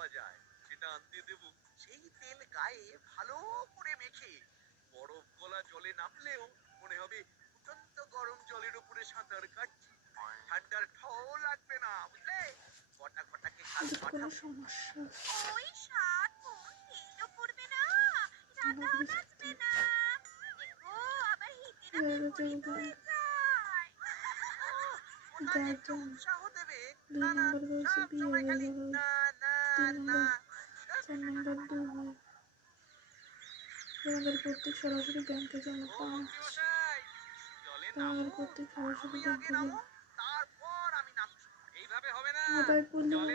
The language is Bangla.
পাওয়া যায়, সেটা আনতে দেব। সেই তেল গায়ে ভালো করে মেখে বরফ গলা জলে নামলেও মনে হবে ফুটন্ত গরম জলের উপরে সাঁতার কাটছি। ঠান্ডার ঢৌ লাগবে না, বুঝলে? কটা কটাকে কাল ওদের কোনো পাঠাবো। সমস্যা ওই সাত মন তেলও পড়বে না, রাধাও আমাদের নাচবে না। দেখো আবার হিতেরা জায়গা বিপরীত জায়গা হয়ে যায়। কোথায় যার একটু যার উৎসাহ দেবে? 2 না না, নম্বর বয়সে সব বিয়ে সময় হয়ে খালি গেল, না না 3 না। নম্বর 4 নম্বর 2 হয়। তোমাদের কর্তৃক সরাসরি ব্যাংকে জমা ও পাওয়া মন্ত্রী মশাই, জলে তোমাদের নামুন। কর্তৃক সরাসরি তুমি আগে ব্যাংকে নামো, জমা তারপর আমি নামছি। এইভাবে হবে না। মাথায় জলে পড়লে